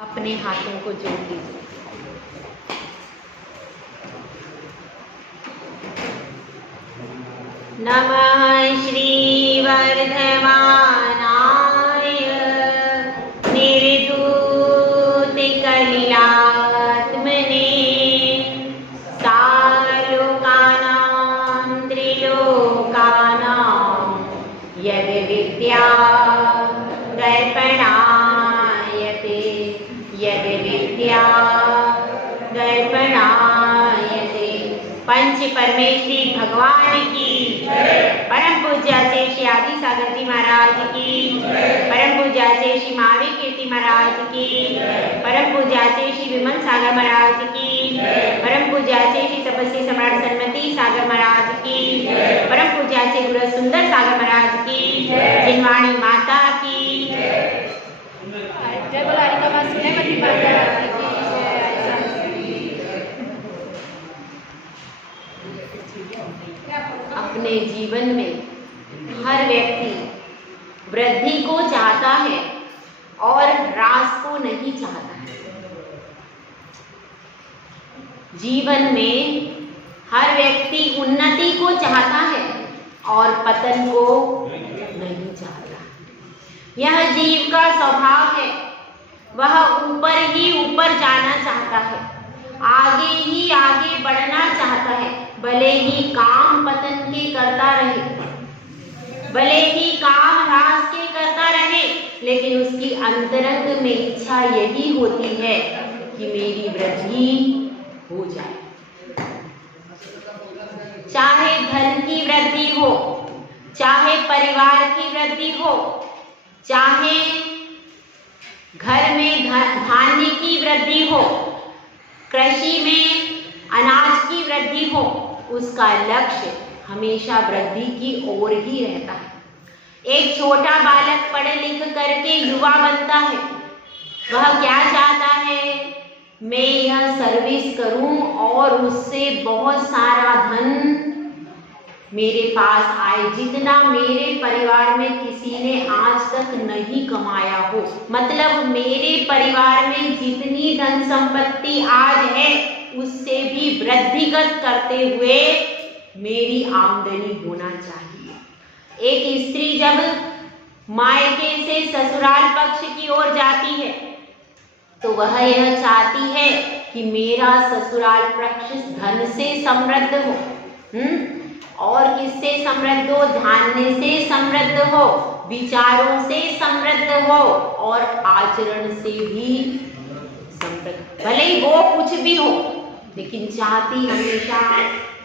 अपने हाथों को जोड़ लीजिए। नमः श्री वर्धमानाय निर्धूत कलिलात्मने सालोकानां त्रिलोकानां यद् विद्या दर्पणायते यद् विद्या दर्पणायते। पंच परमेश्वरी भगवान की परम पूज्य से श्री आदि सागर जी महाराज की, परम पूज्य से श्री मावी कीर्ति महाराज की, परम पूज्य से श्री विमल सागर महाराज की, परम पूज्य से श्री तपस्वी सम्राट सन्मति सागर महाराज की, परम पूज्य से गुरु सुंदर सागर महाराज की, जिनवाणी माता की जय बोलारिका मां श्रीमती माता की। अपने जीवन में हर व्यक्ति वृद्धि को चाहता है और ह्रास को नहीं चाहता है। जीवन में हर व्यक्ति उन्नति को चाहता है और पतन को नहीं चाहता। यह जीव का स्वभाव है, वह ऊपर ही ऊपर जाना चाहता है, आगे ही आगे बढ़ना चाहता है, भले ही काम पतन के करता रहे, भले ही काम ह्रास के करता रहे, लेकिन उसकी अंतरंग में इच्छा यही होती है कि मेरी वृद्धि हो जाए। चाहे धन की वृद्धि हो, चाहे परिवार की वृद्धि हो, चाहे घर में धान्य की वृद्धि हो, कृषि में अनाज की वृद्धि हो, उसका लक्ष्य हमेशा वृद्धि की ओर ही रहता है। एक छोटा बालक पढ़ लिख करके युवा बनता है, वह क्या चाहता है? मैं यह सर्विस करूं और उससे बहुत सारा धन मेरे पास आए, जितना मेरे परिवार में किसी ने आज तक नहीं कमाया हो। मतलब मेरे परिवार में जितनी धन संपत्ति आज है उससे भी वृद्धिगत करते हुए मेरी आमदनी होना चाहिए। एक स्त्री जब मायके से ससुराल पक्ष की ओर जाती है तो वह यह चाहती है कि मेरा ससुराल पक्ष धन से समृद्ध हो, और किससे समृद्ध हो? धान्य से समृद्ध हो, विचारों से समृद्ध हो और आचरण से भी समृद्ध। भले ही वो कुछ भी हो, लेकिन चाहती हमेशा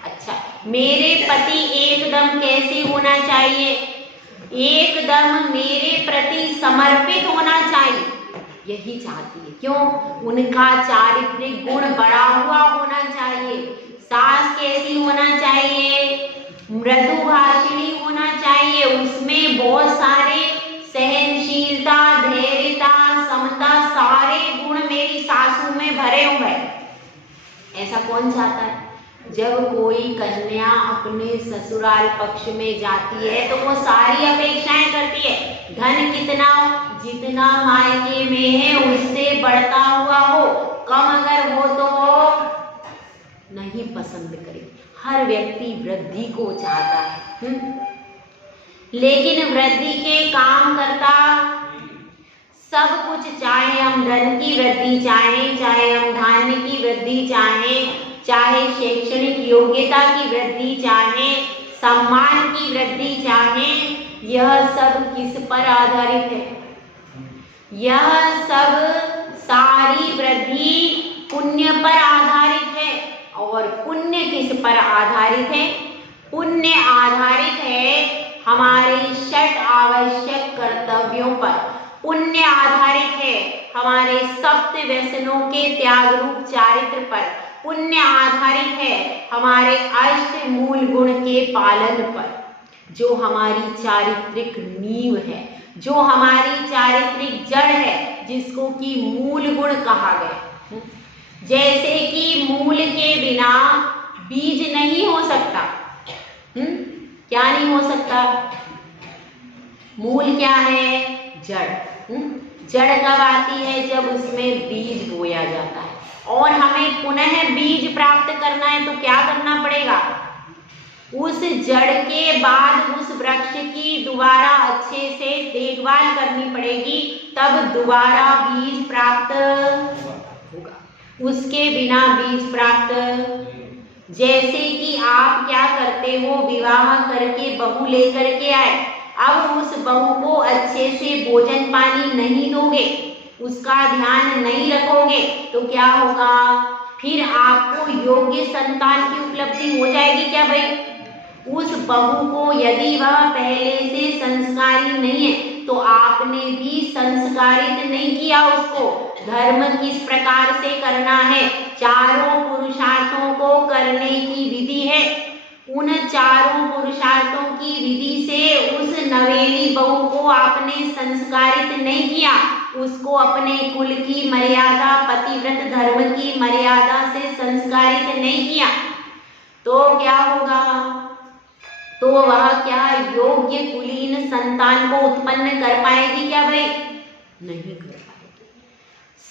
अच्छा। मेरे पति एकदम कैसे होना चाहिए? एकदम मेरे प्रति समर्पित होना चाहिए, यही चाहती है। क्यों? उनका चारित्रिक गुण बढ़ा हुआ होना चाहिए। सास कैसी होना चाहिए? मृदुभाषिणी होना चाहिए, उसमें बहुत सारे सहनशीलता, धैर्यता, समता, सारे गुण मेरी सासू में भरे हुए। ऐसा कौन चाहता है? जब कोई कन्या अपने ससुराल पक्ष में जाती है तो वो सारी अपेक्षाएं करती है। धन कितना हो? जितना मायके में है उससे बढ़ता हुआ हो, कम अगर हो तो वो नहीं पसंद करे। हर व्यक्ति वृद्धि को चाहता है, लेकिन वृद्धि के काम करता सब कुछ, चाहे हम धन की वृद्धि चाहें, चाहे हम धान्य की वृद्धि चाहें, चाहे शैक्षणिक योग्यता की वृद्धि चाहें, सम्मान की वृद्धि चाहें, यह सब किस पर आधारित है? यह सब सारी वृद्धि पुण्य पर आधारित है। और पुण्य किस पर आधारित है? पुण्य आधारित है हमारे षट आवश्यक कर्तव्यों पर। पुण्य आधारित है हमारे सप्त व्यसनों के त्याग रूप चारित्र पर। पुण्य आधारित है हमारे अष्ट मूल गुण के पालन पर, जो हमारी चारित्रिक नींव है, जो हमारी चारित्रिक जड़ है, जिसको कि मूल गुण कहा गया। जैसे कि मूल के बिना बीज नहीं हो सकता। क्या नहीं हो सकता? मूल क्या है? जड़। जड़ कब आती है? जब उसमें बीज बोया जाता है। और हमें पुनः बीज प्राप्त करना है तो क्या करना पड़ेगा? उस जड़ के बाद उस वृक्ष की दोबारा अच्छे से देखभाल करनी पड़ेगी, तब दोबारा बीज प्राप्त होगा। उसके बिना बीज प्राप्त, जैसे कि आप क्या करते हो, विवाह करके बहू लेकर के आए, अब उस बहू को अच्छे से भोजन पानी नहीं दोगे, उसका ध्यान नहीं रखोगे, तो क्या होगा? फिर आपको योग्य संतान की उपलब्धि हो जाएगी क्या भाई? उस बहू को यदि वह पहले से संस्कारी नहीं है तो आपने भी संस्कारित नहीं किया उसको। धर्म किस प्रकार से करना है? चारों पुरुषार्थों को करने की विधि है। उन चारों पुरुषार्थों की विधि से उस नवेली बहू को आपने संस्कारित नहीं किया, उसको अपने कुल की मर्यादा, पतिव्रत धर्म की मर्यादा से संस्कारित नहीं किया, तो क्या होगा? तो वह क्या योग्य कुलीन संतान को उत्पन्न कर पाएगी क्या भाई? नहीं कर पाएगी।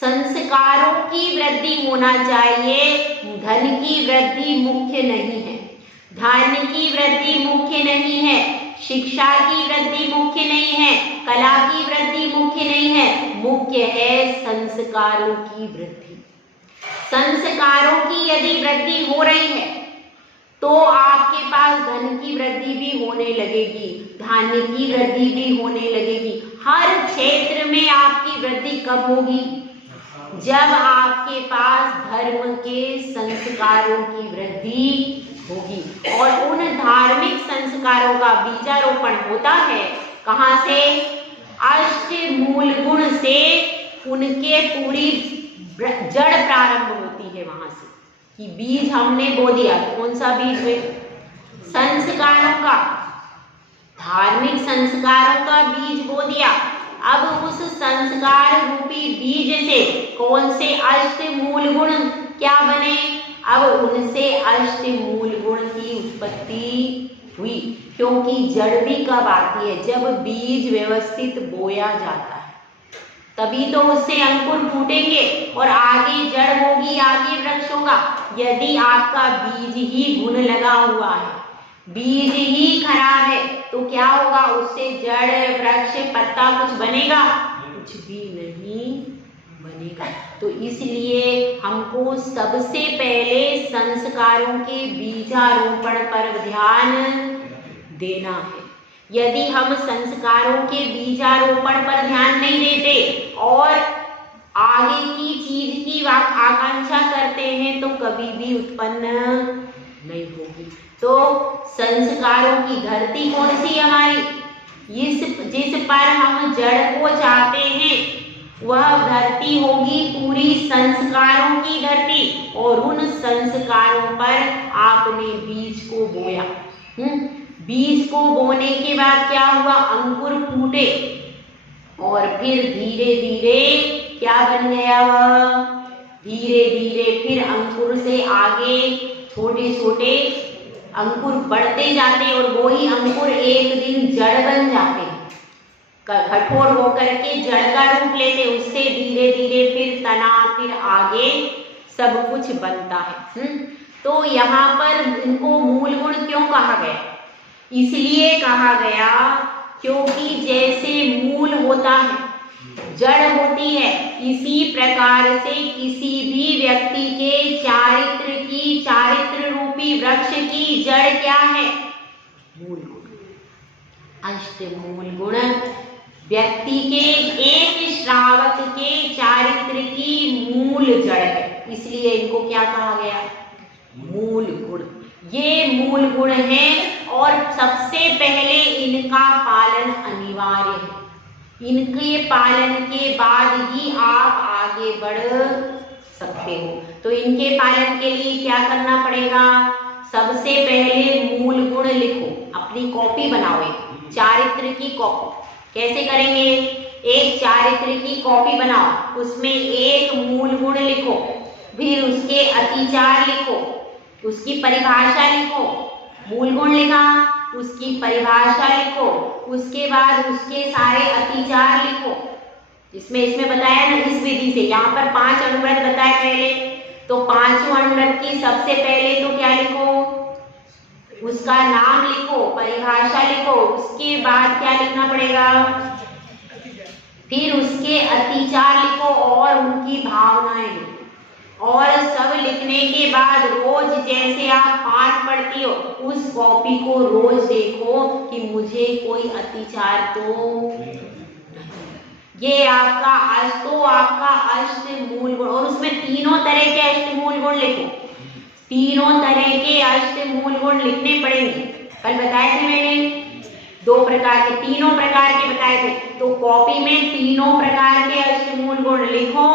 संस्कारों की वृद्धि होना चाहिए, धन की वृद्धि मुख्य नहीं है। धन की वृद्धि मुख्य नहीं है, शिक्षा की वृद्धि मुख्य नहीं है, कला की वृद्धि मुख्य नहीं है, मुख्य है संस्कारों की वृद्धि। संस्कारों की यदि वृद्धि हो रही है तो आपके पास धन की वृद्धि भी होने लगेगी, धान्य की वृद्धि भी होने लगेगी। हर क्षेत्र में आपकी वृद्धि कब होगी? जब आपके पास धर्म के संस्कारों की वृद्धि होगी। और उन धार्मिक संस्कारों का बीजारोपण होता है कहाँ से? अष्ट मूल गुण से उनके पूरी जड़ प्रारंभ होती है वहां से, कि बीज हमने बो दिया। कौन सा बीज है? संस्कारों का, धार्मिक संस्कारों का बीज बो दिया। अब उस संस्कार रूपी बीज से कौन से अष्ट मूल गुण क्या बने? अब उनसे अष्ट मूल गुण की उत्पत्ति हुई, क्योंकि जड़ भी कब आती है? जब बीज व्यवस्थित बोया जाता है, तभी तो उससे अंकुर फूटेंगे और आगे जड़ होगी, आगे वृक्ष होगा। यदि आपका बीज ही घुन लगा हुआ है, बीज ही खराब है, तो क्या होगा? उससे जड़, वृक्ष, पत्ता कुछ बनेगा? कुछ भी नहीं बनेगा। तो इसलिए हमको सबसे पहले संस्कारों के बीजारोपण पर ध्यान देना है। यदि हम संस्कारों के बीजारोपण पर ध्यान नहीं देते और आगे की चीज की आकांक्षा करते हैं तो कभी भी उत्पन्न नहीं होगी। तो संस्कारों की धरती कौन सी हमारी? जिस पर हम जड़ को चाहते हैं वह धरती होगी पूरी संस्कारों की धरती। और उन संस्कारों पर आपने बीज को बोया। बीज को बोने के बाद क्या हुआ? अंकुर फूटे और फिर धीरे धीरे क्या बन गया? वह धीरे धीरे फिर अंकुर से आगे छोटे छोटे अंकुर बढ़ते जाते और वही अंकुर एक दिन जड़ बन जाते, कठोर होकर के जड़ का रूप लेते। उससे धीरे धीरे फिर तना, फिर आगे सब कुछ बनता है। तो यहाँ पर इनको मूल गुण क्यों कहा गया? इसलिए कहा गया क्योंकि जैसे मूल होता है, जड़ होती है, इसी प्रकार से किसी भी व्यक्ति के चारित्र रूपी वृक्ष की जड़ क्या है? मूल गुण। अष्ट मूल गुण व्यक्ति के, एक श्रावक के चारित्र की मूल जड़ है, इसलिए इनको क्या कहा गया? मूल गुण। ये मूल गुण हैं और सबसे पहले इनका पालन अनिवार्य है। इनके पालन के बाद ही आप आगे बढ़ सकते हो। तो इनके पालन के लिए क्या करना पड़ेगा? सबसे पहले मूल गुण लिखो, अपनी कॉपी बनाओ, एक चारित्र की कॉपी। कैसे करेंगे? एक चारित्र की कॉपी बनाओ, उसमें एक मूल गुण लिखो, फिर उसके अतिचार लिखो, उसकी परिभाषा लिखो। मूल गुण लिखा, उसकी परिभाषा लिखो, उसके बाद उसके सारे अतिचार लिखो। इसमें बताया ना इस विधि से। यहाँ पर 5 अनुव्रत बताए पहले, तो 5 अनुव्रत की सबसे पहले तो क्या लिखो, उसका नाम लिखो, परिभाषा लिखो, उसके बाद क्या लिखना पड़ेगा, फिर उसके अतिचार लिखो और उनकी भावनाएं लिखो। और सब लिखने के बाद रोज जैसे आप पाठ पढ़ती हो उस कॉपी को रोज देखो कि मुझे कोई अतिचार तो। ये आपका अष्ट मूल गुण, और उसमें तीनों तरह के अष्ट मूल गुण लिखो। तीनों तरह के अष्ट मूल गुण लिखने पड़ेंगे। कल बताए थे मैंने 2 प्रकार के, तीनों प्रकार के बताए थे। तो कॉपी में तीनों प्रकार के अष्ट मूल गुण लिखो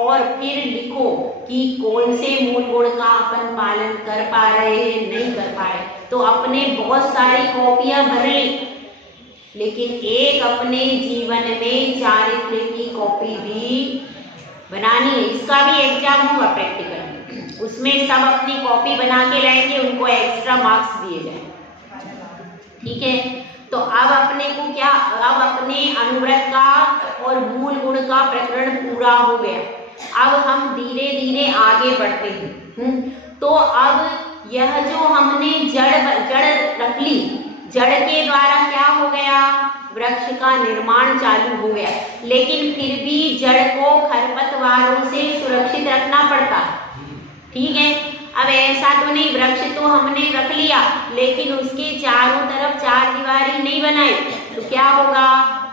और फिर लिखो कि कौन से मूल गुण का अपन पालन कर पा रहे हैं, नहीं कर पा रहे। तो अपने बहुत सारी कॉपियां भर ली, लेकिन एक अपने जीवन में चारित्र की कॉपी भी बनानी है। इसका भी एग्जाम होगा प्रैक्टिकल, उसमें सब अपनी कॉपी बना के लाएंगे, उनको एक्स्ट्रा मार्क्स दिए जाए। ठीक है, तो अब अपने को क्या, अब अपने अनुव्रत का और मूल गुण का प्रकरण पूरा हो गया। अब हम धीरे धीरे आगे बढ़ते हैं। तो अब यह जो हमने जड़ रख ली, जड़ के द्वारा क्या हो गया, वृक्ष का निर्माण चालू हो गया। लेकिन फिर भी जड़ को खरपतवारों से सुरक्षित रखना पड़ता। ठीक है, अब ऐसा तो नहीं, वृक्ष तो हमने रख लिया लेकिन उसके चारों तरफ चार दीवारी नहीं बनाई, तो क्या होगा,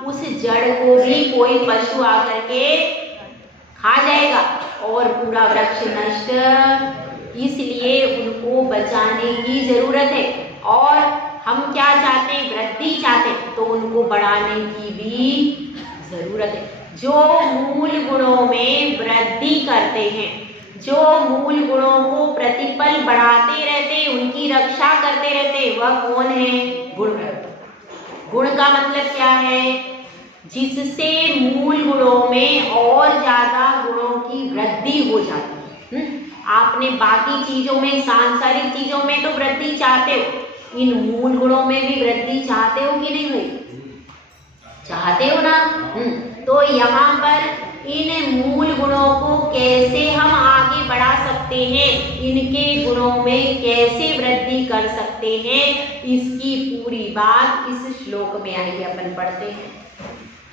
उस जड़ को भी कोई पशु आकर के खा जाएगा और पूरा वृक्ष नष्ट। इसलिए उनको बचाने की जरूरत है। और हम क्या चाहते हैं, वृद्धि चाहते हैं, तो उनको बढ़ाने की भी जरूरत है। जो मूल गुणों में वृद्धि करते हैं, जो मूल गुणों को प्रतिपल बढ़ाते रहते, उनकी रक्षा करते रहते, वह कौन है, गुण। गुण का मतलब क्या है, जिससे मूल गुणों में और ज्यादा गुणों की वृद्धि हो जाती है। आपने बाकी चीजों में, सांसारिक चीजों में तो वृद्धि चाहते हो, इन मूल गुणों में भी वृद्धि चाहते हो कि नहीं भाई, चाहते हो ना। तो यहाँ पर इन मूल गुणों को कैसे हम आगे बढ़ा सकते हैं, इनके गुणों में कैसे वृद्धि कर सकते हैं, इसकी पूरी बात इस श्लोक में आइए अपन पढ़ते हैं।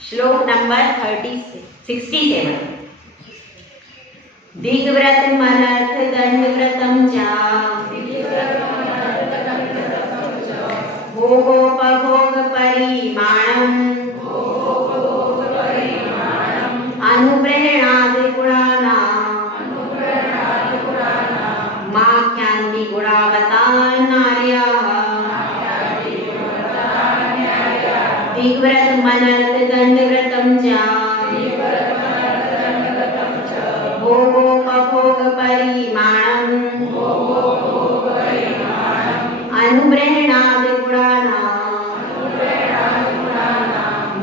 श्लोक नंबर 67। दिग्व्रत मनर्थ दंडव्रतम च भोगोपभोग परिमाणम अनुग्रहणादि गुणानां माख्यान्ति गुणावता नार्याः दिग्व्रत मनर्थ दंडव्रतम च भोगोपभोग परिमाणम अनुग्रहणादि गुणानां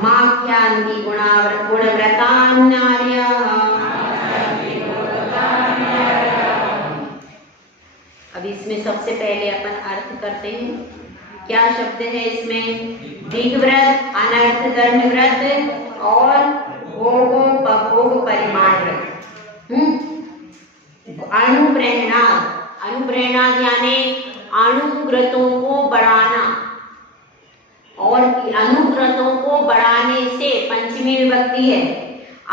माख्यान्ति गुणव्रता नार्याः। अब इसमें सबसे पहले अपन अर्थ करते हैं। क्या शब्द है इसमें, दिग्व्रत, अनर्थ दंडव्रत और भोगोपभोग परिमाण व्रत। अनुप्रेरणाद, अनुप्रेरणाद यानी अनुव्रतों को बढ़ाना, और अनुव्रतों को बढ़ाने से, पंचमी विभक्ति है,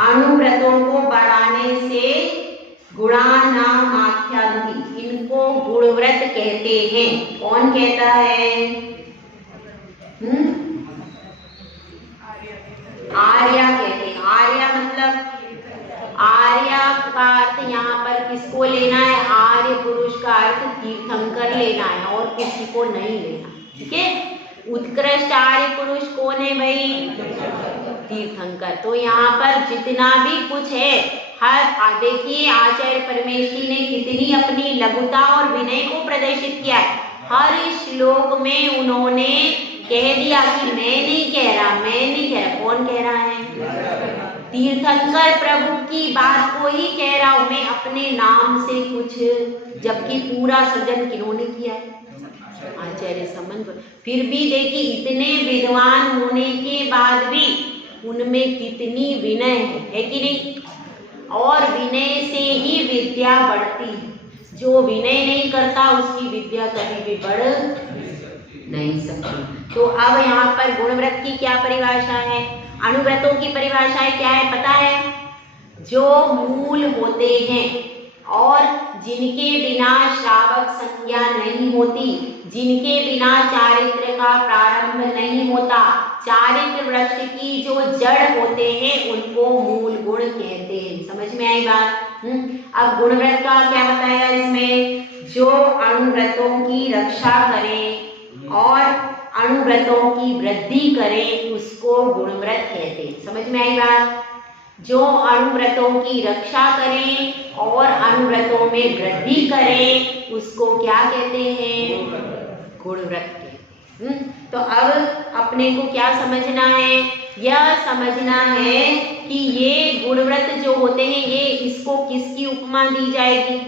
अनुव्रतों को बढ़ाने से गुणानाम आख्यान्ति, इनको गुणव्रत कहते हैं। कौन कहता है, आर्या कहते हैं। आर्या मतलब, आर्या का अर्थ यहाँ पर किसको लेना है, आर्य पुरुष का अर्थ तीर्थंकर लेना है और किसी को नहीं लेना। ठीक है, उत्कृष्ट आर्य पुरुष कौन है भाई, तीर्थंकर। तो यहाँ पर जितना भी कुछ है, हर, देखिए आचार्य परमेश्वरी ने कितनी अपनी लघुता और विनय को प्रदर्शित किया है। हर श्लोक में उन्होंने कह दिया कि मैं नहीं कह रहा, मैं नहीं कह रहा। कौन कह रहा है, तीर्थंकर प्रभु की बात को ही कह रहा हूं मैं अपने नाम से कुछ, जबकि पूरा सृजन किन्होंने किया है, आचार्य संबंध। फिर भी देखिए, इतने विद्वान होने के बाद भी उनमें कितनी विनय है कि नहीं। और विनय से ही विद्या बढ़ती है। जो विनय नहीं करता उसकी विद्या कभी भी बढ़ नहीं सकती। तो अब यहाँ पर गुणव्रत की क्या परिभाषा है, अणुव्रतों की परिभाषाएं क्या है पता है? जो मूल होते हैं और जिनके बिना श्रावक संज्ञा नहीं होती, जिनके बिना चारित्र का प्रारंभ नहीं होता, चारित्र वृक्ष की जो जड़ होते हैं उनको मूल गुण कहते हैं। समझ में आई बात? अब गुणव्रत का क्या बताया इसमें? जो अणुव्रतों की रक्षा करें और अणुव्रतों की वृद्धि करें उसको गुणव्रत कहते हैं। समझ में आई बात? जो अणुव्रतों की रक्षा करें और अणुव्रतों में वृद्धि करें उसको क्या कहते हैं? गुणव्रत कहते हैं। तो अब अपने को क्या समझना है? यह समझना है कि ये गुणव्रत जो होते हैं ये इसको किसकी उपमा दी जाएगी?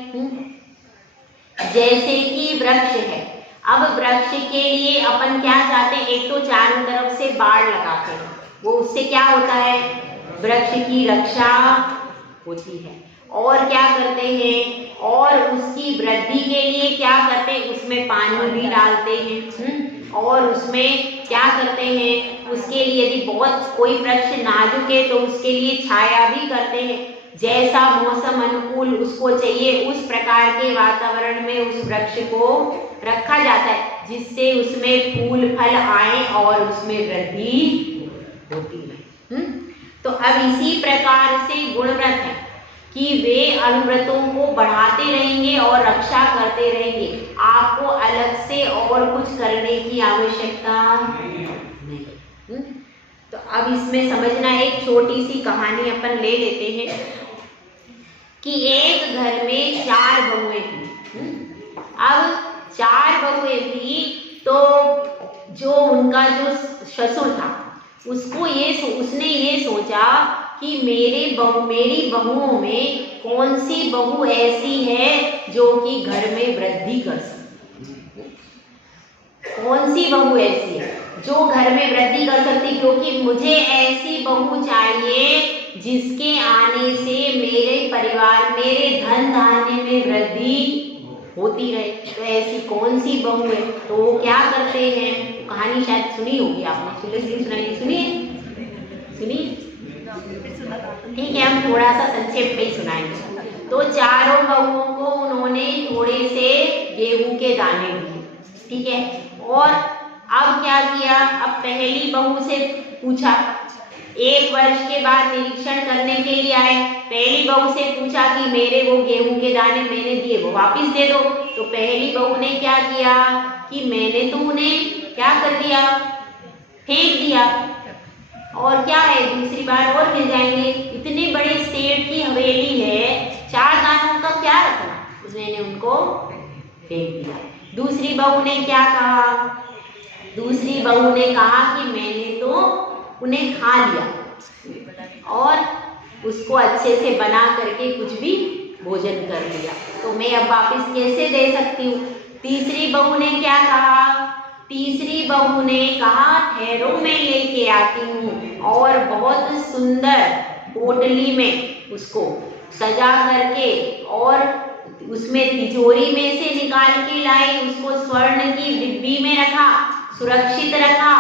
जैसे कि वृक्ष है। अब वृक्ष के लिए अपन क्या चाहते हैं? एक तो चारों तरफ से बाड़ लगाते हैं, वो उससे क्या होता है? वृक्ष की रक्षा होती है। और क्या करते हैं? और उसकी वृद्धि के लिए क्या करते हैं? उसमें पानी भी डालते हैं। और उसमें क्या करते हैं? उसके लिए यदि बहुत कोई वृक्ष नाजुक है तो उसके लिए छाया भी करते हैं। जैसा मौसम अनुकूल उसको चाहिए उस प्रकार के वातावरण में उस वृक्ष को रखा जाता है जिससे उसमें फूल फल आए और उसमें वृद्धि होती है। तो अब इसी प्रकार से गुणव्रत है कि वे अणुव्रतों को बढ़ाते रहेंगे और रक्षा करते रहेंगे। आपको अलग से और कुछ करने की आवश्यकता नहीं। तो अब इसमें समझना, एक छोटी सी कहानी अपन ले लेते हैं कि एक घर में 4 बहुएं थी। अब 4 बहुएं थी तो जो उनका जो ससुर था उसने ये सोचा कि मेरी बहुओं में कौन सी बहू ऐसी है जो कि घर में वृद्धि कर सकती। कौन सी बहू ऐसी है जो घर में वृद्धि कर सकती, क्योंकि मुझे ऐसी बहू चाहिए जिसके आने से मेरे परिवार, मेरे धन धान्य में वृद्धि होती रहे। तो ऐसी कौन सी बहू है? तो वो क्या करते हैं? कहानी शायद सुनी होगी आपने, सुनाई सुनिए। ठीक है, हम थोड़ा सा संक्षेप में ही सुनाएंगे। तो चारों बहुओं को उन्होंने थोड़े से गेहूं के दाने दिए, ठीक है। और अब क्या किया? अब पहली बहू से पूछा, 1 वर्ष के बाद निरीक्षण करने के लिए आए। पहली बहू से पूछा कि मेरे वो गेहूं के दाने मैंने दिए वो वापस दे दो। तो पहली बहू ने क्या किया कि मैंने तो उन्हें क्या कर दिया? फेंक दिया। और क्या है, दूसरी बार और मिल जाएंगे। इतने बड़े सेठ की हवेली है, 4 दानों का क्या रखना? उसने उनको फेंक दिया। दूसरी बहू ने क्या कहा? दूसरी बहू ने कहा कि मैंने तो उन्हें खा लिया और उसको अच्छे से बना करके कुछ भी भोजन कर लिया, तो मैं अब वापस कैसे दे सकती हूँ? तीसरी बहू ने क्या कहा? तीसरी बहू ने कहा ठहरो मैं लेके आती हूँ, और बहुत सुंदर पोटली में उसको सजा करके और उसमें तिजोरी में से निकाल के लाई, उसको स्वर्ण की डिब्बी में रखा, सुरक्षित रखा,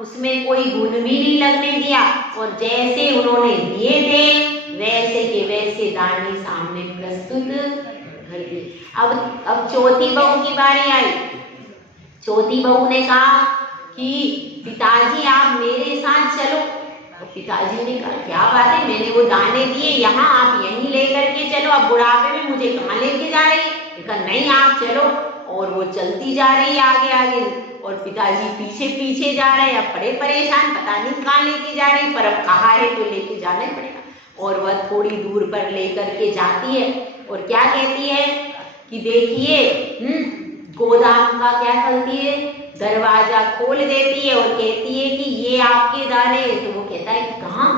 उसमें कोई घुन भी नहीं लगने दिया। और जैसे उन्होंने दिए थे वैसे के वैसे दाने सामने प्रस्तुत कर दिए। अब चौथी बहू की बारी आई। चौथी बहू ने कहा कि पिताजी आप मेरे साथ चलो। तो पिताजी ने कहा क्या बात है, मैंने वो दाने दिए यहाँ, आप यहीं ले करके चलो, अब बुढ़ापे में मुझे कहाँ लेके जा रही? कहा नहीं आप चलो। और वो चलती जा रही आगे आगे और पिताजी पीछे पीछे जा रहे हैं। अब बड़े परेशान, पता नहीं कहाँ लेके जा रही, पर अब कहा है तो लेके जाना ही पड़ेगा। और वह थोड़ी दूर पर लेकर के जाती है और क्या कहती है कि देखिए, गोदाम का क्या करती है, दरवाजा खोल देती है और कहती है कि ये आपके दाने। तो वो कहता है कि कहाँ,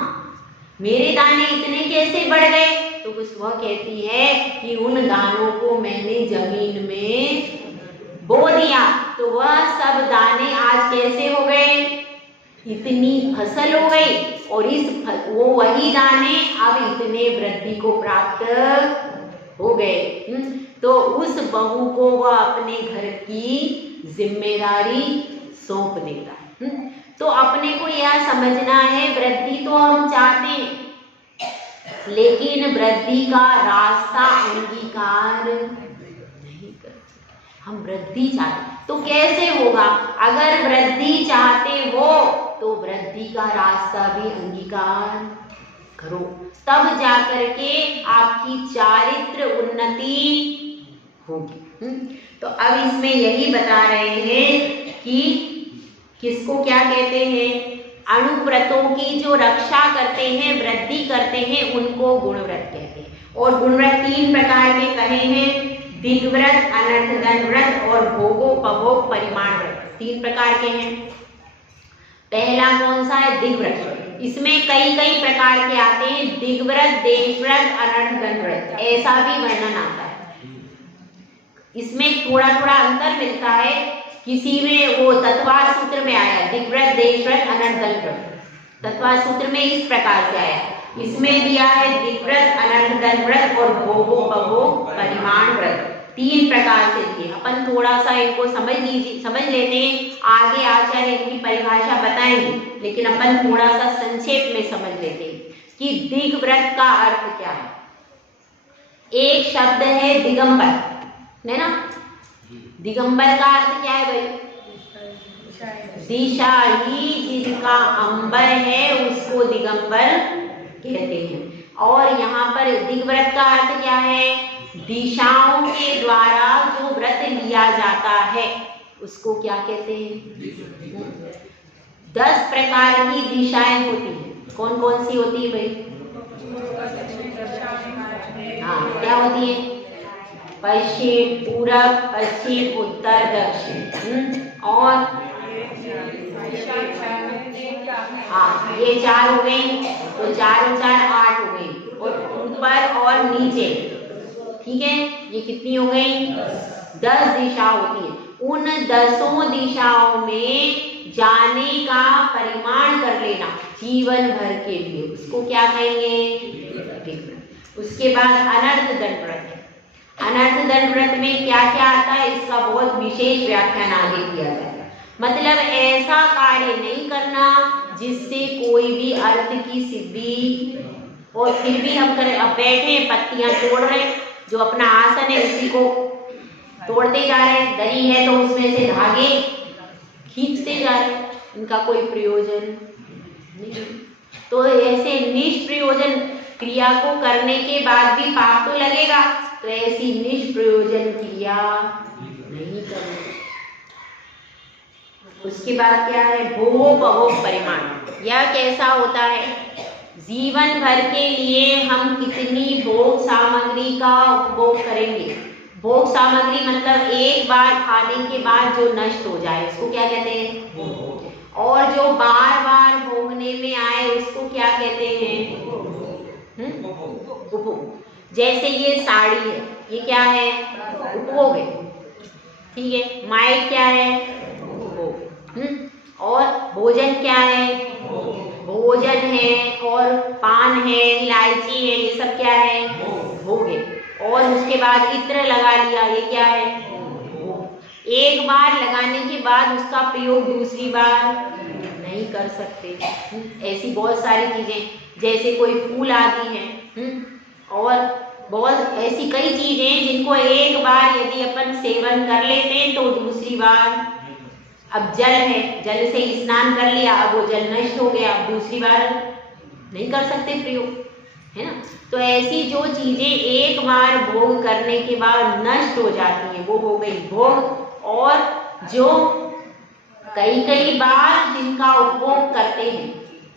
मेरे दाने इतने कैसे बढ़ गए? तो वह कहती है कि उन दानों को मैंने जमीन में बो दिया, तो वह सब दाने आज कैसे हो गए, इतनी फसल हो गई और वो वही दाने अब इतने वृद्धि को प्राप्त हो गए। तो उस बहू को वह अपने घर की जिम्मेदारी सौंप देता है। तो अपने को यह समझना है, वृद्धि तो हम चाहते हैं, लेकिन वृद्धि का रास्ता अंगीकार नहीं करते। हम वृद्धि चाहते तो कैसे होगा? अगर वृद्धि चाहते हो तो वृद्धि का रास्ता भी अंगीकार करो, तब जाकर के आपकी चारित्र उन्नति होगी। तो अब इसमें यही बता रहे हैं कि किसको क्या कहते हैं? अणुव्रतों की जो रक्षा करते हैं, वृद्धि करते हैं, उनको गुणव्रत कहते हैं। और गुणव्रत 3 प्रकार के कहे हैं, दिग्व्रत, अनर्थदंड व्रत और भोगोपभोग परिमाण व्रत। 3 प्रकार के हैं। पहला कौन सा है? दिग्व्रत। इसमें कई कई प्रकार के आते हैं, दिग्व्रत, देशव्रत, अनर्थदंड व्रत, ऐसा भी वर्णन आता है। इसमें थोड़ा थोड़ा अंतर मिलता है, किसी में वो तत्वार सूत्र में आया दिग्व्रत, देशव्रत, अनर्थदंड व्रत, तत्वार सूत्र में इस प्रकार से आया। इसमें दिया है दिग्व्रत, अनर्थदंड व्रत और भोगोपभोग परिमाण व्रत, 3 प्रकार से दिए। अपन थोड़ा सा इनको समझ लेते हैं, आगे आचार्य इनकी परिभाषा बताएंगे, लेकिन अपन थोड़ा सा संक्षेप में समझ लेते हैं कि दिग्व्रत का अर्थ क्या है। एक शब्द है दिगंबर, है ना? दिगंबर का अर्थ क्या है भाई? दिशा ही जिनका अंबर है उसको दिगंबर कहते हैं। और यहाँ पर दिग्व्रत का अर्थ क्या है? दिशाओं के द्वारा जो व्रत लिया जाता है उसको क्या कहते हैं? 10 प्रकार की दिशाएं होती हैं। कौन कौन सी होती है भाई? हाँ, क्या होती है? पश्चिम, पूरब, पश्चिम, उत्तर, दक्षिण। और हाँ, ये 4 हो गई, तो 4 और 4 8 हो गई। और ऊपर और नीचे, ठीक है, ये कितनी हो गई? 10 दिशा होती है। उन 10 दिशाओं में जाने का परिमाण कर लेना जीवन भर के लिए, उसको क्या कहेंगे? उसके बाद अनर्थदंड व्रत है। अनर्थदंड व्रत में क्या क्या आता है, इसका बहुत विशेष व्याख्यान आगे किया जाएगा। मतलब ऐसा कार्य नहीं करना जिससे कोई भी अर्थ की सिद्धि, और फिर भी हम करें, अब बैठे पत्तियां तोड़ रहे, जो अपना आसन है उसी को तोड़ते जा रहे हैं, दरी है तो उसमें से धागे खींचते जा रहे हैं, इनका कोई प्रयोजन नहीं। तो ऐसे निष्प्रयोजन क्रिया को करने के बाद भी पाप तो लगेगा, तो ऐसी निष्प्रयोजन क्रिया नहीं करनी। उसके बाद क्या है? भोगोपभोग परिमाण। यह कैसा होता है? जीवन भर के लिए हम कितनी भोग सामग्री का उपभोग करेंगे। भोग सामग्री मतलब एक बार खाने के बाद जो नष्ट हो जाए उसको क्या कहते हैं? और जो बार बार भोगने में आए उसको क्या कहते हैं? उपभोग। जैसे ये साड़ी है, ये क्या है? उपभोग है, ठीक है। माइक क्या है? उपभोग। और भोजन क्या है? भोजन है, और पान है, इलायची है, ये सब क्या है? भोग है। और उसके बाद इत्र लगा लिया, ये क्या है? भोग। एक बार लगाने के बाद उसका प्रयोग दूसरी बार नहीं कर सकते। ऐसी बहुत सारी चीजें, जैसे कोई फूल आदि हैं, और बहुत ऐसी कई चीजें हैं जिनको एक बार यदि अपन सेवन कर लेते हैं तो दूसरी बार, अब जल है, जल से स्नान कर लिया, अब वो जल नष्ट हो गया, अब दूसरी बार नहीं कर सकते प्रयोग, है ना? तो ऐसी जो चीजें एक बार भोग करने के बाद नष्ट हो जाती हैं वो हो गई भोग। और जो कई कई बार जिनका उपभोग करते हैं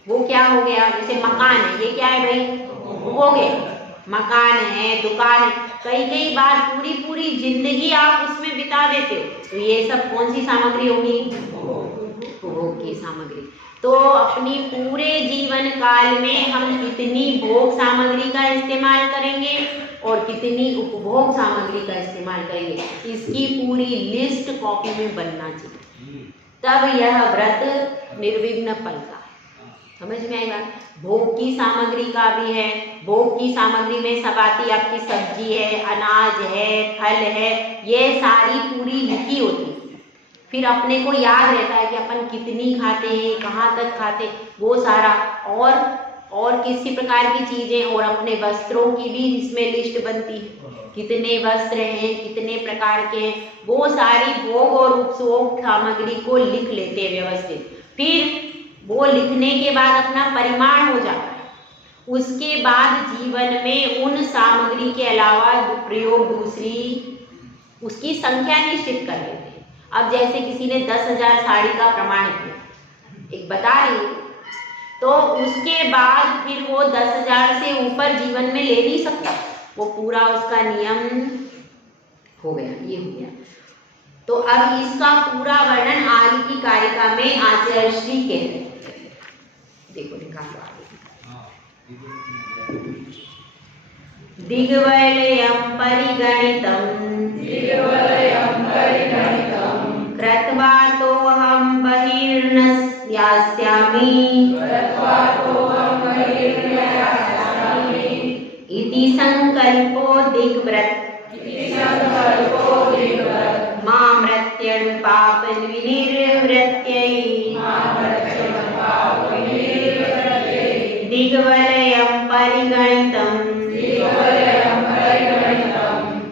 वो क्या हो गया? जैसे मकान है, ये क्या है भाई? उपभोग है। मकान है, दुकान है, कई कई बार पूरी पूरी जिंदगी आप उसमें बिता देते हो, तो ये सब कौन सी सामग्री होगी? उपभोग की सामग्री। तो अपनी पूरे जीवन काल में हम कितनी भोग सामग्री का इस्तेमाल करेंगे और कितनी उपभोग सामग्री का इस्तेमाल करेंगे, इसकी पूरी लिस्ट कॉपी में बनना चाहिए, तब यह व्रत निर्विघ्न फलता है। समझ में आई बात? भोग की सामग्री का भी है। भोग की सामग्री में सब आती आपकी सब्जी है, अनाज है, फल है, ये सारी पूरी लिखी होती। फिर अपने को याद रहता है कि अपन कितनी खाते हैं, कहाँ तक खाते, वो सारा। और किसी प्रकार की चीजें, और अपने वस्त्रों की भी इसमें लिस्ट बनती है, कितने वस्त्र हैं, कितने प्रकार के हैं, वो सारी भोग और उपभोग सामग्री को लिख लेते हैं व्यवस्थित। फिर वो लिखने के बाद अपना परिमाण हो जाता है। उसके बाद जीवन में उन सामग्री के अलावा प्रयोग दूसरी उसकी संख्या निश्चित कर लेते हैं। अब जैसे किसी ने 10,000 साड़ी का प्रमाण किया, एक बता रही हूँ, तो उसके बाद फिर वो 10,000 से ऊपर जीवन में ले नहीं सकता, वो पूरा उसका नियम हो गया, ये हो गया। तो अब इसका पूरा वर्णन आगे की कारिका में आचार्य श्री कह रहे हैं। देखो निकालो आगे। दिग्वलयं परिगणितं कृत्वा तोऽहं बहिर्न यास्यामि इति संकल्पो दिग्व्रत मामृत्यनुपाप विनिर्वृत्यै दिग्वलयं परिगणितं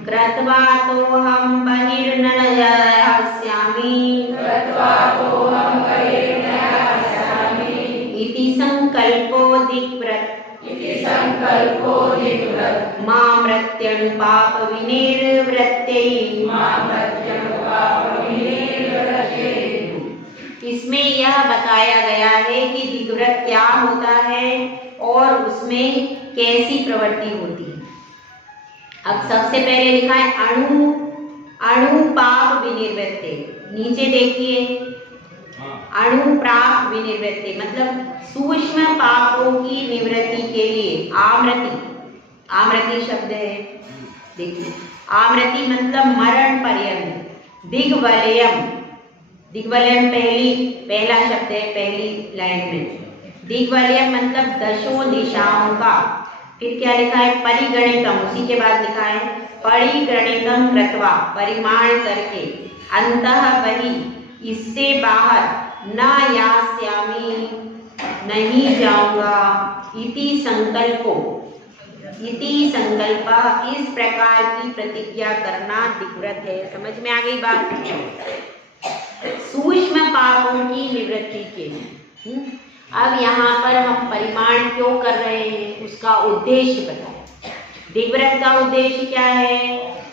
कृत्वा तोऽहं बहिर्न यास्यामि इति संकल्पो दिग्व्रत मामृत्यनुपाप विनिर्वृत्यै। इसमें यह बताया गया है कि दिग्व्रत क्या होता है और उसमें कैसी प्रवृत्ति होती है। अब सबसे पहले लिखा है अणु पाप विनिर्वृत्ते। नीचे देखिए, अणु पाप विनिर्वृत्ते मतलब सूक्ष्म पापों की निवृत्ति के लिए आमृति शब्द है। देखिए, आमृति मतलब मरण पर्यंत। दिग्वलयम पहला शब्द है पहली लाइन में। दिग्वलयम मतलब दशों दिशाओं का। फिर क्या लिखा है? परिगणितम, उसी के बाद लिखा है परिगणितम कृत्वा, परिमाण करके, अंतः बहि, इससे बाहर, न यास्यामि, नहीं जाऊंगा, इति संकल्पो, इति संकल्पा, इस प्रकार की प्रतिज्ञा करना दिग्व्रत है। समझ में आ गई बात? सूक्ष्म पापों की निवृत्ति के लिए। अब यहाँ पर हम परिमाण क्यों कर रहे हैं, उसका उद्देश्य बताएं। दिग्व्रत का उद्देश्य क्या है?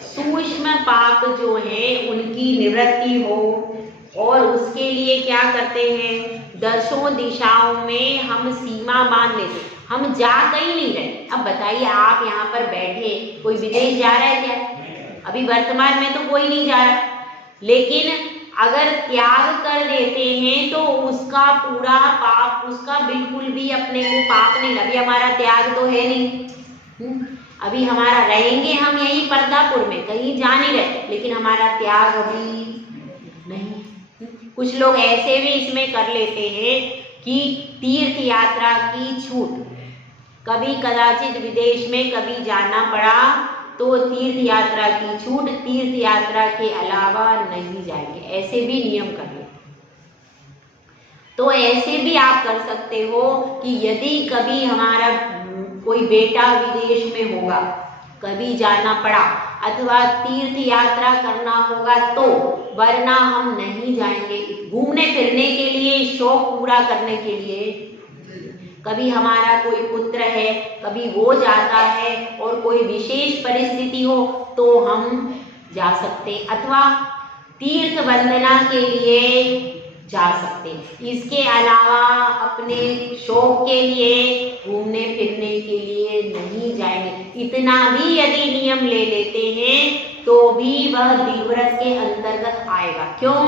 सूक्ष्म पाप जो है उनकी निवृत्ति हो, और उसके लिए क्या करते हैं, दशों दिशाओं में हम सीमा बांध लेते, हम जा कहीं नहीं रहे। अब बताइए, आप यहाँ पर बैठे, कोई विदेश जा रहा है क्या? अभी वर्तमान में तो कोई नहीं जा रहा, लेकिन अगर त्याग कर देते हैं तो उसका पूरा पाप, उसका बिल्कुल भी अपने को पाप नहीं, अभी हमारा त्याग तो है नहीं। अभी हमारा रहेंगे हम यही पर्दापुर में, कहीं जा नहीं रहे, लेकिन हमारा त्याग अभी नहीं। कुछ लोग ऐसे भी इसमें कर लेते हैं कि तीर्थ यात्रा की छूट, कभी कदाचित विदेश में कभी जाना पड़ा तो तीर्थ यात्रा की छूट, तीर्थ यात्रा के अलावा नहीं जाएंगे, ऐसे भी नियम कर लेते। तो ऐसे भी आप कर सकते हो कि यदि कभी हमारा कोई बेटा विदेश में होगा, कभी जाना पड़ा, अथवा तीर्थ यात्रा करना होगा तो, वरना हम नहीं जाएंगे। घूमने फिरने के लिए, शौक पूरा करने के लिए, कभी हमारा कोई पुत्र है, कभी वो जाता है और कोई विशेष परिस्थिति हो तो हम जा सकते, अथवा तीर्थ वंदना के लिए जा सकते। इसके अलावा अपने शौक के लिए, घूमने फिरने के लिए नहीं जाएंगे। इतना भी यदि नियम ले लेते हैं तो भी वह दिग्व्रत के अंतर्गत आएगा। क्यों?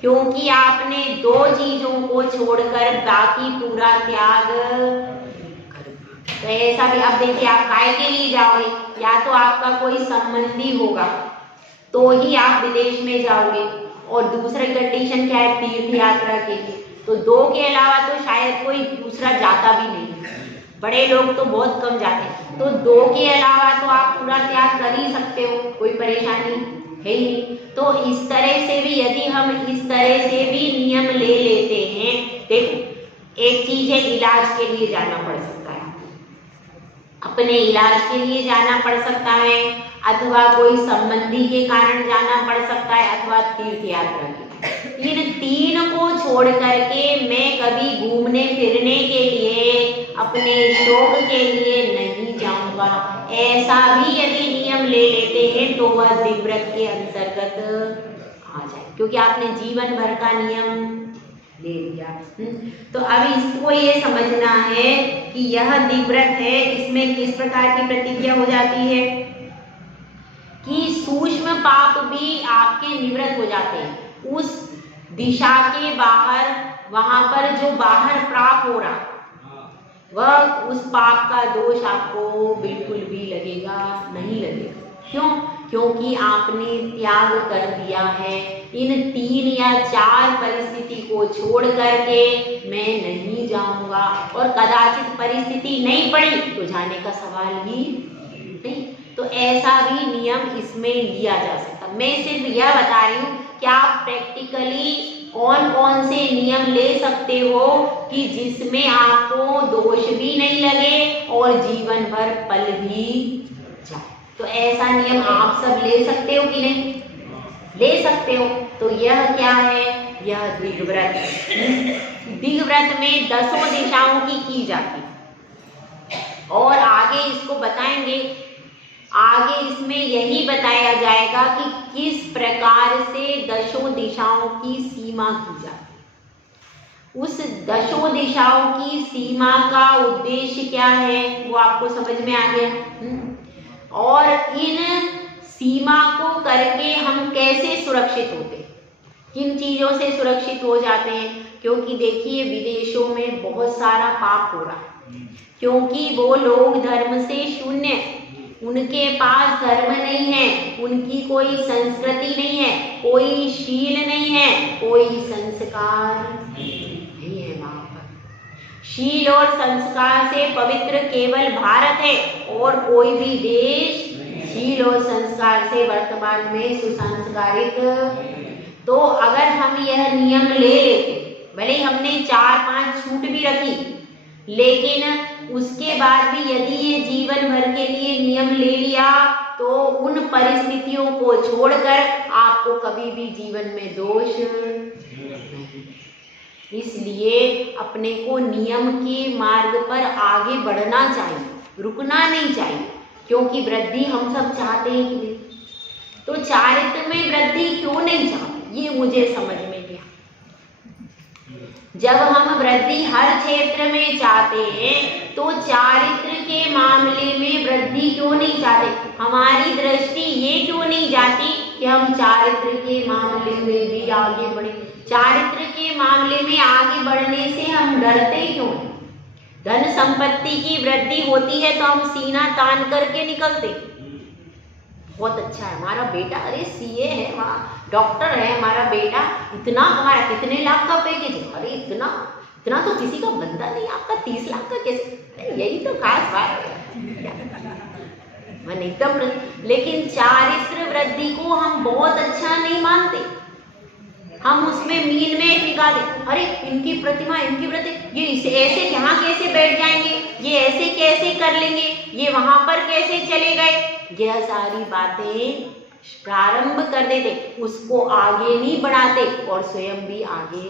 क्योंकि आपने दो चीजों को छोड़कर बाकी पूरा त्याग कर दिया। तो ऐसा भी, अब देखिए, आप काय के लिए जाओगे? या तो आपका कोई संबंधी होगा तो ही आप विदेश में जाओगे, और दूसरी कंडीशन क्या है? तीर्थ यात्रा के लिए। तो 2 के अलावा तो शायद कोई दूसरा जाता भी नहीं, बड़े लोग तो बहुत कम जाते हैं। तो 2 के अलावा तो आप पूरा त्याग कर ही सकते हो, कोई परेशानी है ही नहीं। तो इस तरह से भी यदि हम इस तरह से भी नियम ले लेते हैं, देखो एक चीज है इलाज के लिए जाना पड़ सकता है, अपने इलाज के लिए जाना पड़ सकता है, अथवा कोई संबंधी के कारण जाना पड़ सकता है, अथवा तीर्थ यात्रा के। इन 3 को छोड़ करके मैं कभी घूमने फिरने के लिए, अपने शौक के लिए नहीं जाऊंगा, ऐसा भी यदि नियम ले लेते हैं तो वह दिव्यव्रत के अंतर्गत आ जाए, क्योंकि आपने जीवन भर का नियम ले लिया। तो अब इसको ये समझना है कि यह दिव्यव्रत है, इसमें किस प्रकार की प्रतिक्रिया हो जाती है कि सूक्ष्म पाप भी आपके निवृत्त हो जाते हैं। उस दिशा के बाहर, वहां पर जो बाहर पाप हो रहा, वह उस पाप का दोष आपको बिल्कुल भी लगेगा नहीं लगेगा। क्यों? क्योंकि आपने त्याग कर दिया है। इन 3 या 4 परिस्थिति को छोड़ करके मैं नहीं जाऊंगा, और कदाचित परिस्थिति नहीं पड़ी तो जाने का सवाल ही नहीं। तो ऐसा भी नियम इसमें लिया जा सकता। मैं सिर्फ यह बता रही हूँ कि आप प्रैक्टिकली कौन कौन से नियम ले सकते हो कि जिसमें आपको दोष भी नहीं लगे और जीवन भर पल भी जाए। तो ऐसा नियम आप सब ले सकते हो कि नहीं? ले सकते हो। तो यह क्या है? यह दिग्व्रत। दिग्व्रत में 10 दिशाओं की जाती है, और आगे इसको बताएंगे। आगे इसमें यही बताया जाएगा कि किस प्रकार से 10 दिशाओं की सीमा की जाती। उस 10 दिशाओं की सीमा का उद्देश्य क्या है वो आपको समझ में आ गया। और इन सीमा को करके हम कैसे सुरक्षित होते हैं, किन चीजों से सुरक्षित हो जाते हैं। क्योंकि देखिए विदेशों में बहुत सारा पाप हो रहा है, क्योंकि वो लोग धर्म से शून्य, उनके पास धर्म नहीं है, उनकी कोई संस्कृति नहीं है, कोई शील नहीं है, कोई संस्कार नहीं है। वहां पर शील और संस्कार से पवित्र केवल भारत है, और कोई भी देश शील और संस्कार से वर्तमान में सुसंस्कारित। तो अगर हम यह नियम ले लेते, भले हमने 4-5 छूट भी रखी, लेकिन उसके बाद भी यदि ये जीवन भर के लिए नियम ले लिया तो उन परिस्थितियों को छोड़कर आपको कभी भी जीवन में दोष नहीं। इसलिए अपने को नियम के मार्ग पर आगे बढ़ना चाहिए, रुकना नहीं चाहिए, क्योंकि वृद्धि हम सब चाहते हैं कि नहीं। तो चारित्र में वृद्धि क्यों नहीं चाहते, ये मुझे समझ में नहीं आता। जब हम वृद्धि हर क्षेत्र में चाहते हैं तो चारित्र के मामले में वृद्धि क्यों नहीं चाहते? हमारी दृष्टि ये क्यों नहीं जाती कि हम चारित्र के मामले में भी आगे बढ़े? चारित्र के मामले में आगे बढ़ने से हम डरते क्यों? धन संपत्ति की वृद्धि होती है तो हम सीना तान करके निकलते, बहुत अच्छा है हमारा बेटा, अरे सीए है, वहाँ डॉक्टर है हमारा बेटा, इतना हमारा कितने लाख का पैकेज है, अरे इतना इतना तो किसी का बनता नहीं, आपका 30 लाख का कैसे? अरे यही तो खास बात है मन एकदम। लेकिन चारित्र वृद्धि को हम बहुत अच्छा नहीं मानते, हम उसमें मीन में टिका दे, अरे इनकी प्रतिमा, इनकी वृद्धि, ये ऐसे यहाँ कैसे बैठ जाएंगे, ये ऐसे कैसे कर लेंगे, ये वहां पर कैसे चले गए, यह सारी बातें प्रारंभ कर देते, उसको आगे नहीं बढ़ाते और स्वयं भी आगे।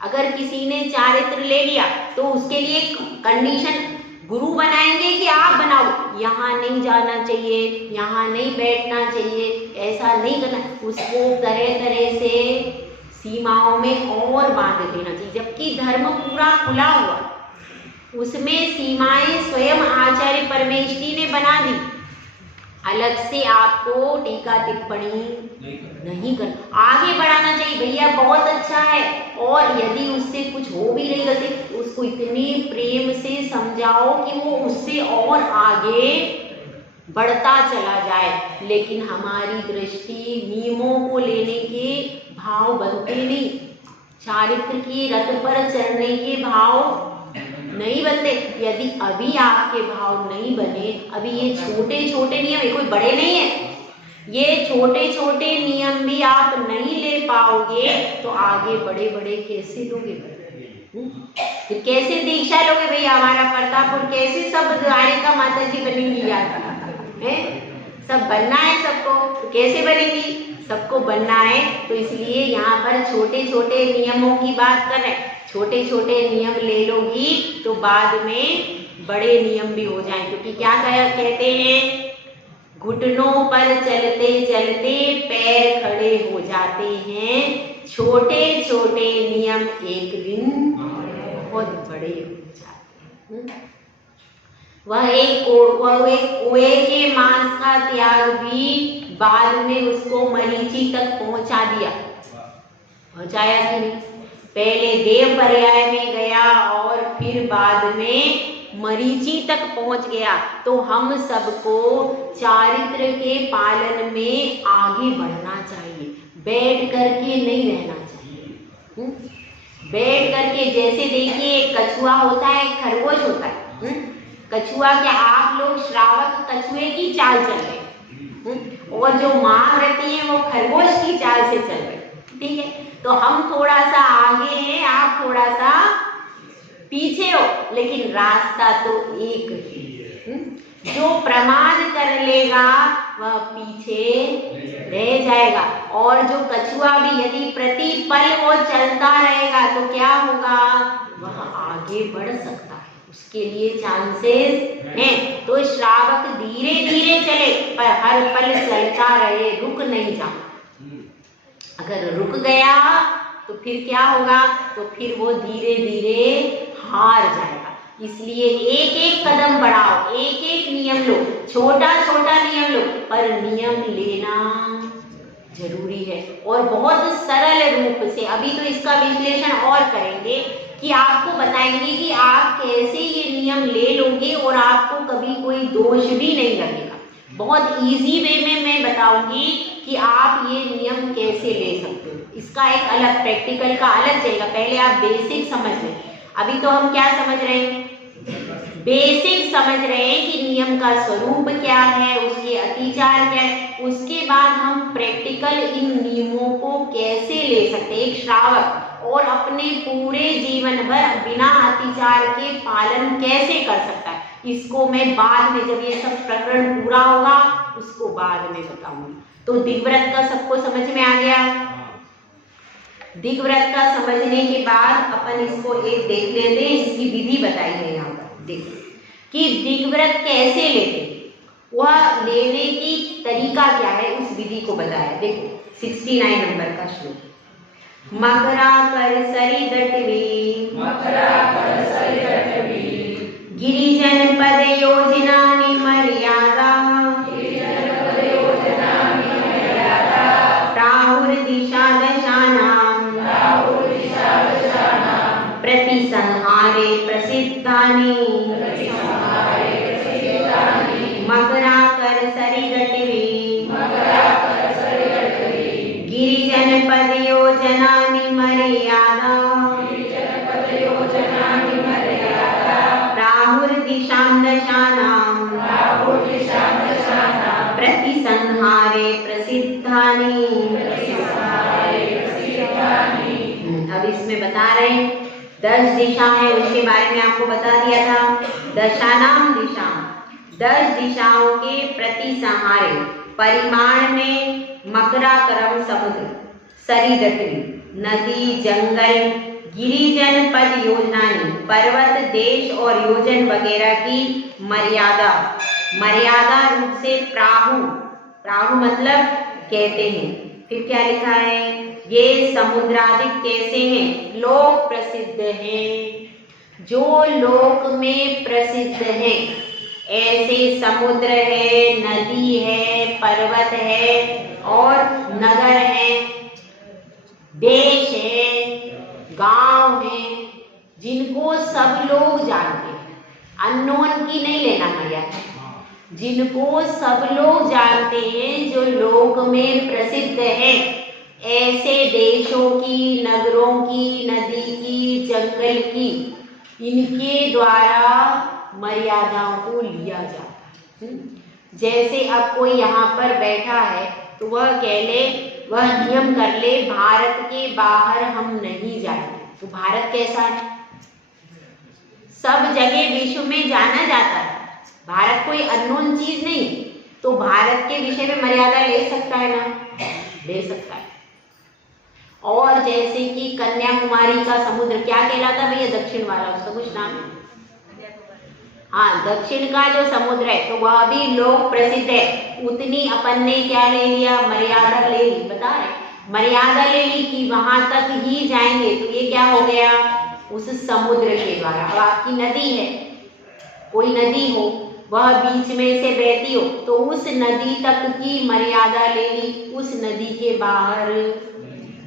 अगर किसी ने चारित्र ले लिया तो उसके लिए कंडीशन गुरु बनाएंगे कि आप बनाओ, यहाँ नहीं जाना चाहिए, यहाँ नहीं बैठना चाहिए, ऐसा नहीं करना, उसको तरह तरह से सीमाओं में और बांध देना चाहिए। जबकि धर्म पूरा खुला हुआ, उसमें सीमाएं स्वयं आचार्य परमेष्ठी ने बना दी, अलग से आपको टीका टिप्पणी नहीं करना, आगे बढ़ाना चाहिए। भैया बहुत अच्छा है, और यदि उससे कुछ हो भी रही गलती तो उसको इतने प्रेम से समझाओ कि वो उससे और आगे बढ़ता चला जाए। लेकिन हमारी दृष्टि नियमों को लेने के भाव बनते नहीं, चारित्र की रथ पर चढ़ने के भाव नहीं बनते। यदि अभी आपके भाव नहीं बने, अभी ये छोटे छोटे नियम, ये कोई बड़े नहीं है, ये छोटे छोटे नियम भी आप नहीं ले पाओगे तो आगे बड़े बड़े कैसे लोगे? फिर कैसे दीक्षा लोगे? भाई हमारा प्रतापपुर कैसे सब द्वारिका माता जी बनेंगी यार? है सब बनना है सबको, तो कैसे बनेंगी? सबको बनना है, तो इसलिए यहाँ पर छोटे छोटे नियमों की बात कर रहे हैं। छोटे छोटे नियम ले लोगी तो बाद में बड़े नियम भी हो जाएं, क्योंकि क्या कहते हैं, घुटनों पर चलते चलते पैर खड़े हो जाते हैं, छोटे छोटे नियम एक दिन बहुत बड़े हो जाते हैं। वह एक कुएं के मांस का त्याग भी बाद में उसको मरीचि तक पहुंचा दिया। पहुंचाया कि नहीं? पहले देव पर्याय में गया और फिर बाद में मरीचि तक पहुंच गया। तो हम सबको चारित्र के पालन में आगे बढ़ना चाहिए, बैठ करके नहीं रहना चाहिए। बैठ करके, जैसे देखिए एक कछुआ होता है, एक खरगोश होता है। कछुआ क्या, आप लोग श्रावक कछुए की चाल चल रहे, और जो माँ रहती है वो खरगोश की चाल से चल रहे, ठीक है? तो हम थोड़ा सा आगे हैं, आप थोड़ा सा पीछे हो, लेकिन रास्ता तो एक ही। जो प्रमाद कर लेगा वह पीछे रह जाएगा, और जो कछुआ भी यदि प्रति पल वो चलता रहेगा तो क्या होगा, वह आगे बढ़ सकता है, उसके लिए चांसेस हैं। तो श्रावक धीरे धीरे चले पर हर पल चलता रहे, रुक नहीं जा। अगर रुक गया तो फिर क्या होगा, तो फिर वो धीरे धीरे हार जाएगा। इसलिए एक एक कदम बढ़ाओ, एक एक नियम लो, छोटा छोटा नियम लो, पर नियम लेना जरूरी है। और बहुत सरल रूप से, अभी तो इसका विश्लेषण और करेंगे कि आपको बताएंगे कि आप कैसे ये नियम ले लोगे और आपको कभी कोई दोष भी नहीं लगेगा। बहुत इजी वे में मैं बताऊंगी कि आप ये नियम कैसे ले सकते हो। इसका एक अलग प्रैक्टिकल का अलग जाएगा, पहले आप बेसिक समझ लें। अभी तो हम क्या समझ रहे हैं, बेसिक समझ रहे हैं कि नियम का स्वरूप क्या है, उसके अतिचार क्या है। उसके बाद हम प्रैक्टिकल इन नियमों को कैसे ले सकते हैं। एक श्रावक और अपने पूरे जीवन भर बिना अतिचार के पालन कैसे कर सकता है, इसको मैं बाद में, जब ये सब प्रकरण पूरा होगा उसको बाद में बताऊंगी। तो दिग्व्रत का सबको समझ में आ गया। दिग्व्रत का समझने के बाद अपन इसको एक देख लेते हैं, इसकी विधि बताई है यहाँ पर। देखो कि दिग्व्रत कैसे लेते, वह लेने की तरीका क्या है, उस विधि को बताया। देखो 69 नंबर का श्लोक, मकरा कर सरी दटवी, गिरिजन पद योजना मर्यादा, प्राहुर दिशा दशानाम, प्रतिसंहारे प्रसिद्धानि, मकरा कर सरी दटवी, गिरिजन पद योजना मर्यादा, प्राहुर दिशां दशानां, प्रतिसंहारे प्रसिद्धानि। अब इसमें बता रहे हैं 10 दिशा है, उसके बारे में आपको बता दिया था। दशानाम दिशा, 10 दिशाओं के प्रतिसंहारे, परिमाण में मकरा करम समुद्र, सरी दटवी नदी जंगल, गिरिजन पद योजनानी पर्वत देश और योजन वगैरह की मर्यादा, मर्यादा रूप से प्राहु, प्राहु मतलब कहते हैं। फिर क्या लिखा है, ये समुद्रादिक कैसे हैं, लोक प्रसिद्ध हैं, जो लोक में प्रसिद्ध हैं, ऐसे समुद्र है, नदी है, पर्वत है और नगर है, देश है, गांव है, जिनको सब लोग जानते हैं। अननोन की नहीं लेना मर्यादा, जिनको सब लोग जानते हैं, जो लोक में प्रसिद्ध है, ऐसे देशों की, नगरों की, नदी की, जंगल की, इनके द्वारा मर्यादाओं को लिया जाता है। जैसे अब कोई यहाँ पर बैठा है तो वह कह ले, वह नियम कर ले, भारत के बाहर हम नहीं जाएंगे, तो भारत कैसा है? सब जगह विश्व में जाना जाता है, भारत कोई अननोन चीज नहीं, तो भारत के विषय में मर्यादा ले सकता है ना? ले सकता है। और जैसे कि कन्याकुमारी का समुद्र क्या कहलाता है भैया? दक्षिण वाला, उसका कुछ नाम है? हाँ, दक्षिण का जो समुद्र है तो वह भी लोक प्रसिद्ध है। उतनी अपन ने क्या ले लिया? मर्यादा ले ली। बता रहे मर्यादा ले ली कि वहां तक ही जाएंगे, तो ये क्या हो गया? उस समुद्र के द्वारा। अब आपकी नदी है, कोई नदी हो, वह बीच में से बहती हो, तो उस नदी तक की मर्यादा ले ली, उस नदी के बाहर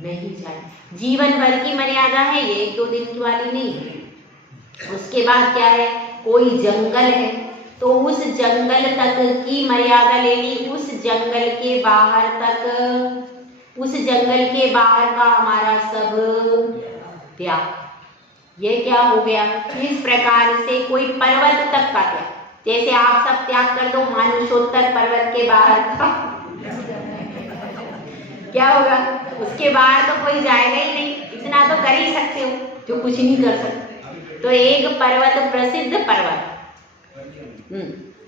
नहीं जाए। जीवन भर की मर्यादा है ये, 1-2 दिन की वाली नहीं है। उसके बाद क्या है? कोई जंगल है तो उस जंगल तक की मर्यादा ले ली, उस जंगल के बाहर तक, उस जंगल के बाहर का हमारा सब त्याग। ये क्या हो गया? इस प्रकार से कोई पर्वत तक का त्याग, जैसे आप सब त्याग कर दो मानुषोत्तर पर्वत के बाहर का, क्या होगा? उसके बाहर तो कोई जाएगा ही नहीं। इतना तो कर ही सकते हो जो कुछ नहीं कर सकते। तो एक पर्वत, प्रसिद्ध पर्वत,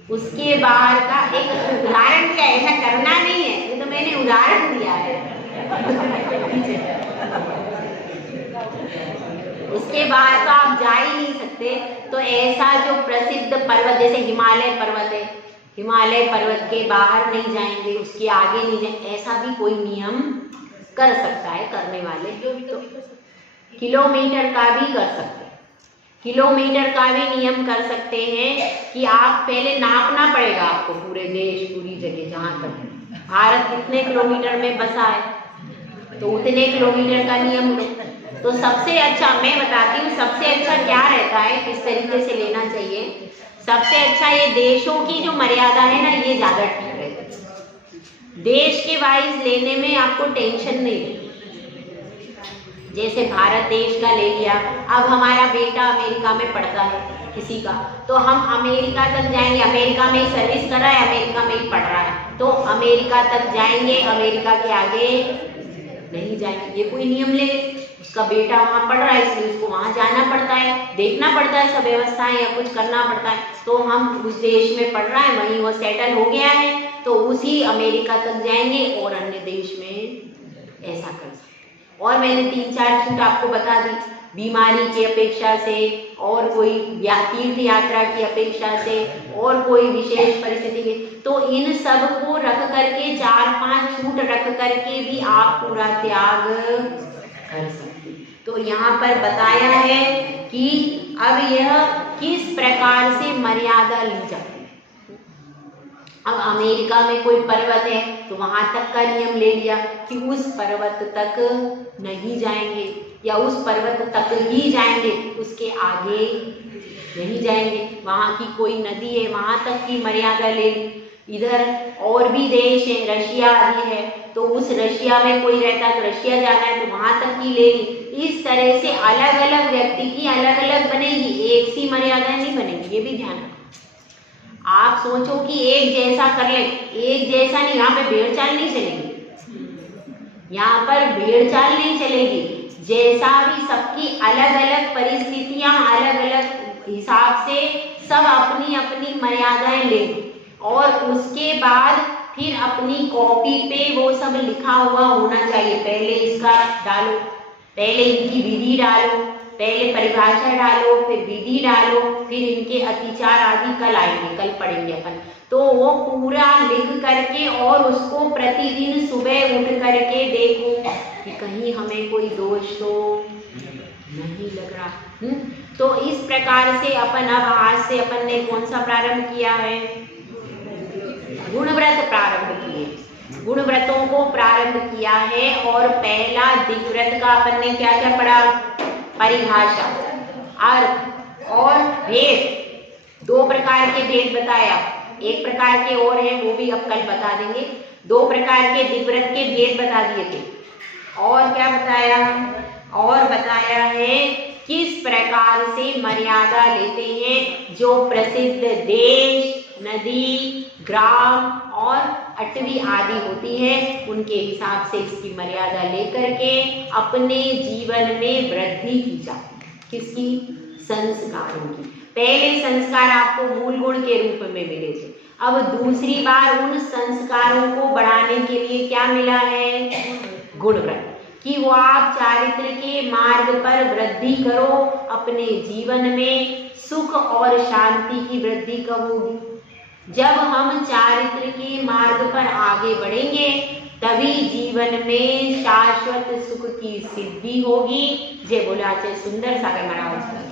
उसके बाहर का एक उदाहरण दिया, ऐसा करना नहीं है, ये तो मैंने उदाहरण दिया है। उसके बाहर तो आप जा ही नहीं सकते। तो ऐसा जो प्रसिद्ध पर्वत, जैसे हिमालय पर्वत है, हिमालय पर्वत के बाहर नहीं जाएंगे, उसके आगे नहीं जाएंगे, ऐसा भी कोई नियम कर सकता है। करने वाले तो किलोमीटर का भी कर सकते हैं, किलोमीटर का भी नियम कर सकते हैं कि आप पहले नापना पड़ेगा आपको पूरे देश, पूरी जगह, जहाँ तक भारत कितने किलोमीटर में बसा है, तो उतने किलोमीटर का नियम। तो सबसे अच्छा मैं बताती हूँ, सबसे अच्छा क्या रहता है, किस तरीके से लेना चाहिए। सबसे अच्छा ये देशों की जो मर्यादा है ना, ये ज्यादा ठीक रहता है। देश के वाइज लेने में आपको टेंशन नहीं। जैसे भारत देश का ले लिया, अब हमारा बेटा अमेरिका में पढ़ता है किसी का, तो हम अमेरिका तक जाएंगे, अमेरिका में ही सर्विस कर रहा है, अमेरिका में ही पढ़ रहा है, तो अमेरिका तक जाएंगे, अमेरिका के आगे नहीं जाएंगे। ये कोई नियम ले, उसका बेटा वहाँ पढ़ रहा है इसलिए उसको वहाँ जाना पड़ता है, देखना पड़ता है सब व्यवस्थाएं या कुछ करना पड़ता है। तो हम उस देश में पढ़ रहा है, वहीं वो सेटल हो गया है, तो उसी अमेरिका तक जाएंगे और अन्य देश में ऐसा कर सकते। और मैंने 3-4 छूट आपको बता दी, बीमारी की अपेक्षा से, और कोई तीर्थ यात्रा की अपेक्षा से, और कोई विशेष परिस्थिति की, तो इन सब को रख करके 4-5 छूट रख करके भी आप पूरा त्याग कर सकते। तो यहाँ पर बताया है कि अब यह किस प्रकार से मर्यादा ली जाती है। अब अमेरिका में कोई पर्वत है तो वहां तक का नियम ले लिया कि उस पर्वत तक नहीं जाएंगे, या उस पर्वत तक ही जाएंगे, उसके आगे नहीं जाएंगे। वहां की कोई नदी है, वहां तक की मर्यादा ले ली। इधर और भी देश है, रशिया आदि है, तो उस रशिया में कोई रहता है तो रशिया जाना है तो वहां तक की ले ली। इस तरह से अलग अलग व्यक्ति की अलग अलग बनेगी, एक सी मर्यादा नहीं बनेगी। ये भी ध्यान रखो। आप सोचो कि एक जैसा कर ले, एक जैसा नहीं, यहाँ पे भेड़ चाल नहीं चलेगी, यहाँ पर भेड़ चाल नहीं चलेगी। जैसा भी सबकी अलग अलग परिस्थितियां, अलग अलग हिसाब से सब अपनी अपनी मर्यादाएं ले, और उसके बाद फिर अपनी कॉपी पे वो सब लिखा हुआ होना चाहिए। पहले इसका डालो, पहले इनकी विधि डालो, पहले परिभाषा डालो, फिर विधि डालो, फिर इनके अतिचार आदि कल आएंगे, कल पढ़ेंगे अपन। तो वो पूरा लिख करके और उसको प्रतिदिन सुबह उठ करके देखो कि कहीं हमें कोई दोष तो नहीं लग रहा। तो इस प्रकार से अपन अब आज से अपन ने कौन सा प्रारंभ किया है? गुणव्रत प्रारंभ किए, गुणव्रतों को प्रारंभ किया है। और पहला दिग्व्रत का अपन ने क्या क्या पढ़ा? परिभाषा, अर्थ और भेद। 2 प्रकार के भेद बताया, एक प्रकार के और है वो भी अब कल बता देंगे। 2 प्रकार के दिग्व्रत के भेद बता दिए थे। और क्या बताया, और बताया है किस प्रकार से मर्यादा लेते हैं। जो प्रसिद्ध देश, नदी, ग्राम और अटवी आदि होती है उनके हिसाब से इसकी मर्यादा लेकर के अपने जीवन में वृद्धि की जाती है। किसकी? संस्कारों की। पहले संस्कार आपको मूल गुण के रूप में मिले थे, अब दूसरी बार उन संस्कारों को बढ़ाने के लिए क्या मिला है? गुण वृद्धि, कि वो आप चारित्र के मार्ग पर वृद्धि करो। अपने जीवन में सुख और शांति की वृद्धि कब होगी? जब हम चारित्र के मार्ग पर आगे बढ़ेंगे तभी जीवन में शाश्वत सुख की सिद्धि होगी। जय बोला जय सुंदर सागर महाराज।